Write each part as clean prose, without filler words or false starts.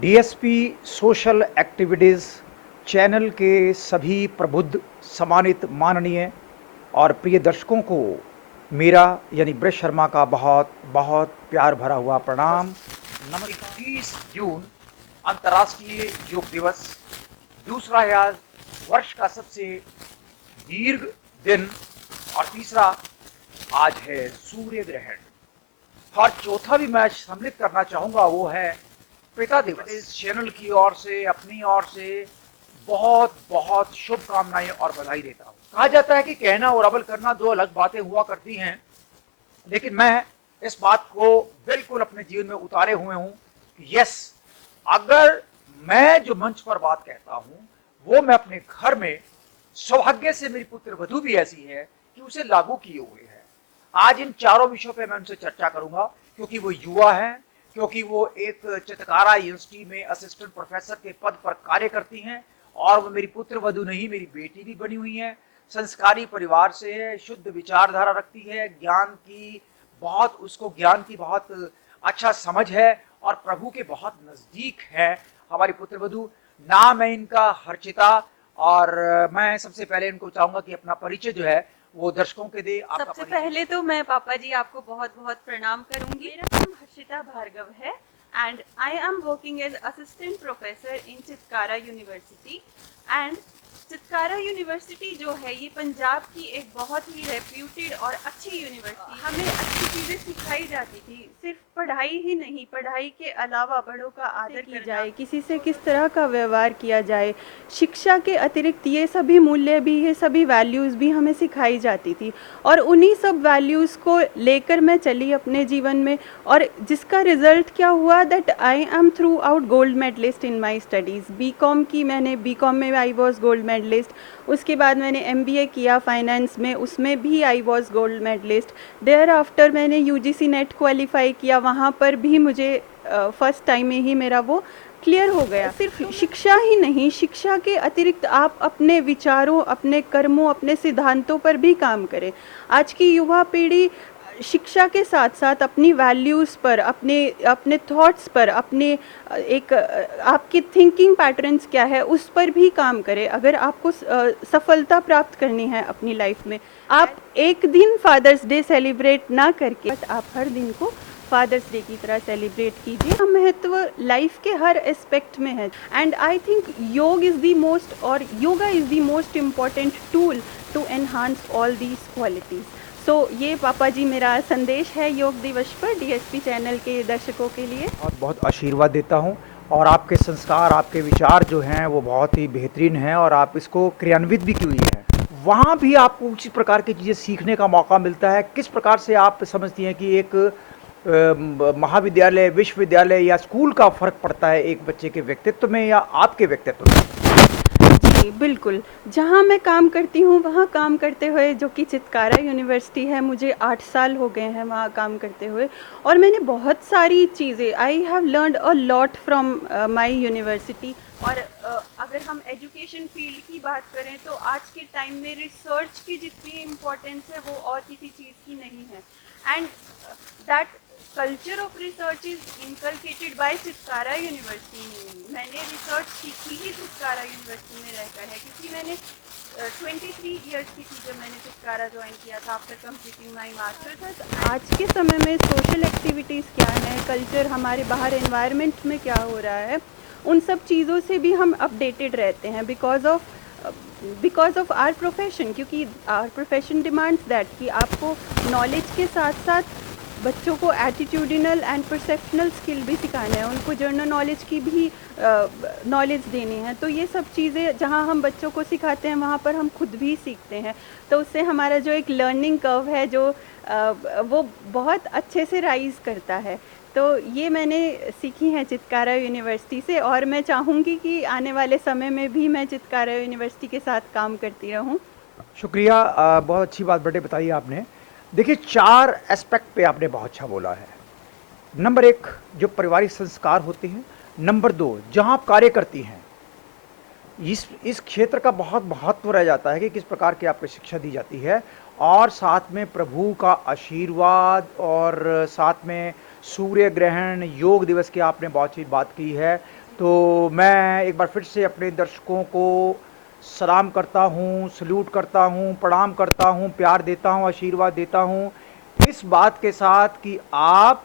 DSP social activities channel के सभी प्रबुद्ध, सम्मानित, माननीय और प्रिय दर्शकों को मेरा यानी ब्रज शर्मा का बहुत बहुत प्यार भरा हुआ प्रणाम। 21 जून अंतर्राष्ट्रीय योग दिवस। दूसरा है आज वर्ष का सबसे दीर्घ दिन और तीसरा आज है सूर्य ग्रहण। और चौथा भी मैं सम्मिलित करना चाहूंगा, वो है पिता दिवस। इस चैनल की ओर से, अपनी ओर से बहुत बहुत शुभकामनाएं और बधाई देता हूं। कहा जाता है कि कहना और अमल करना दो अलग बातें हुआ करती हैं, लेकिन मैं इस बात को बिल्कुल अपने जीवन में उतारे हुए हूं कि यस, अगर मैं जो मंच पर बात कहता हूं वो मैं अपने घर में, सौभाग्य से मेरी पुत्र वधू भी ऐसी है कि उसे लागू किए हुए है। आज इन चारों विषयों पे मैं उनसे चर्चा करूंगा, क्योंकि वो युवा है, क्योंकि वो एक चितकारा यूनिवर्सिटी में असिस्टेंट प्रोफेसर के पद पर कार्य करती हैं और वो मेरी पुत्र वधू नहीं, मेरी बेटी भी बनी हुई है। संस्कारी परिवार से है, शुद्ध विचारधारा रखती है, उसको ज्ञान की बहुत अच्छा समझ है और प्रभु के बहुत नजदीक है हमारी पुत्र वधू। नाम है इनका हर्षिता, और मैं सबसे पहले इनको चाहूंगा कि अपना परिचय जो है वो दर्शकों के दे। सबसे पहले तो मैं पापा जी आपको बहुत बहुत प्रणाम करूंगी। मेरा नाम हर्षिता भार्गव है and I am working as assistant professor in Chitkara University. And Chitkara University जो है ये पंजाब की एक बहुत ही रेप्यूटेड और अच्छी यूनिवर्सिटी। हमें अच्छी चीज़ें सिखाई जाती थी, सिर्फ पढ़ाई ही नहीं, पढ़ाई के अलावा बड़ों का आदर की जाए, किसी से किस तरह का व्यवहार किया जाए, शिक्षा के अतिरिक्त ये सभी मूल्य भी, ये सभी वैल्यूज़ भी हमें सिखाई जाती थी। और उन्हीं सब वैल्यूज़ को लेकर मैं चली अपने जीवन में, और जिसका रिज़ल्ट क्या हुआ that I am throughout gold medalist in my studies. BCom की मैंने, बीकॉम में आई वॉज गोल्ड मेडलिस्ट। उसके बाद मैंने एमबीए किया फाइनेंस में, उसमें भी I was gold medallist. Thereafter मैंने यूजीसी नेट क्वालिफाई किया, वहाँ पर भी मुझे फर्स्ट टाइम में ही मेरा वो क्लियर हो गया। सिर्फ शिक्षा ही नहीं, शिक्षा के अतिरिक्त आप अपने विचारों, अपने कर्मों, अपने सिद्धांतों पर भी काम करें। आज की युवा पीढ़ी शिक्षा के साथ साथ अपनी वैल्यूज़ पर, अपने अपने थॉट्स पर, अपने आपकी थिंकिंग पैटर्न्स क्या है उस पर भी काम करें। अगर आपको सफलता प्राप्त करनी है अपनी लाइफ में, आप एक दिन फादर्स डे सेलिब्रेट ना करके बट आप हर दिन को फादर्स डे की तरह सेलिब्रेट कीजिए। का महत्व लाइफ के हर एस्पेक्ट में है and I think yog is the most, और yoga is the most important tool to enhance all these qualities. So ये पापा जी मेरा संदेश है योग दिवस पर डीएसपी चैनल के दर्शकों के लिए। बहुत बहुत आशीर्वाद देता हूँ, और आपके संस्कार, आपके विचार जो हैं वो बहुत ही बेहतरीन हैं और आप इसको क्रियान्वित भी की हुई हैं। वहाँ भी आपको उसी प्रकार की चीज़ें सीखने का मौका मिलता है। किस प्रकार से आप समझती हैं कि एक महाविद्यालय, विश्वविद्यालय या स्कूल का फ़र्क पड़ता है एक बच्चे के व्यक्तित्व में या आपके व्यक्तित्व में? जी बिल्कुल, जहाँ मैं काम करती हूँ वहाँ काम करते हुए, जो कि चितकारा यूनिवर्सिटी है, मुझे 8 साल हो गए हैं वहाँ काम करते हुए, और मैंने बहुत सारी चीज़ें, I have learned a lot from my university. और अगर हम एजुकेशन फील्ड की बात करें तो आज के टाइम में रिसर्च की जितनी इम्पोर्टेंस है वो और किसी चीज़ की नहीं है। And that culture of research is inculcated by Chitkara University. मैंने रिसर्च सीखी ही चितकारा यूनिवर्सिटी में रहकर है, क्योंकि मैंने 23 ईयर्स की थी जब मैंने चितकारा ज्वाइन किया था आफ्टर कंप्लीटिंग माई मास्टर्स। आज के समय में सोशल एक्टिविटीज़ क्या है, कल्चर, हमारे बाहर एनवायरनमेंट में क्या हो रहा है, उन सब चीज़ों से भी हम अपडेटेड रहते हैं बिकॉज ऑफ आर प्रोफेशन, क्योंकि आर प्रोफेशन डिमांड्स दैट कि आपको नॉलेज के साथ साथ बच्चों को एटीट्यूडिनल एंड परसेप्शनल स्किल भी सिखाना है, उनको जनरल नॉलेज की भी नॉलेज देनी है। तो ये सब चीज़ें जहाँ हम बच्चों को सिखाते हैं वहाँ पर हम खुद भी सीखते हैं, तो उससे हमारा जो एक लर्निंग कर्व है जो वो बहुत अच्छे से राइज करता है। तो ये मैंने सीखी हैं चितकारा यूनिवर्सिटी से, और मैं चाहूँगी कि आने वाले समय में भी मैं चितकारा यूनिवर्सिटी के साथ काम करती रहूँ। शुक्रिया, बहुत अच्छी बात बेटे बताई आपने। देखिए, 4 एस्पेक्ट पे आपने बहुत अच्छा बोला है। नंबर 1 जो पारिवारिक संस्कार होते हैं, नंबर 2 जहाँ आप कार्य करती हैं, इस क्षेत्र का बहुत महत्व रह जाता है कि किस प्रकार की आपको शिक्षा दी जाती है, और साथ में प्रभु का आशीर्वाद, और साथ में सूर्य ग्रहण, योग दिवस की आपने बहुत सी बात की है। तो मैं एक बार फिर से अपने दर्शकों को सलाम करता हूँ, सल्यूट करता हूँ, प्रणाम करता हूँ, प्यार देता हूँ, आशीर्वाद देता हूँ इस बात के साथ कि आप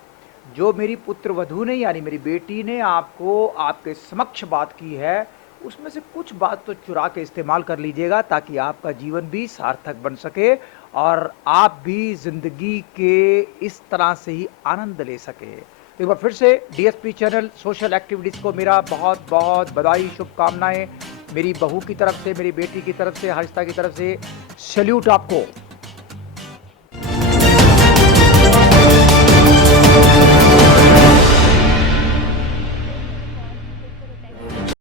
जो मेरी पुत्रवधू ने यानी मेरी बेटी ने आपको आपके समक्ष बात की है, उसमें से कुछ बात तो चुरा के इस्तेमाल कर लीजिएगा ताकि आपका जीवन भी सार्थक बन सके और आप भी ज़िंदगी के इस तरह से ही आनंद ले सकें। तो एक बार फिर से डीएसपी चैनल सोशल एक्टिविटीज़ को मेरा बहुत बहुत बधाई, शुभकामनाएं। मेरी बहू की तरफ से, मेरी बेटी की तरफ से, हर्षिता की तरफ से सैल्यूट आपको।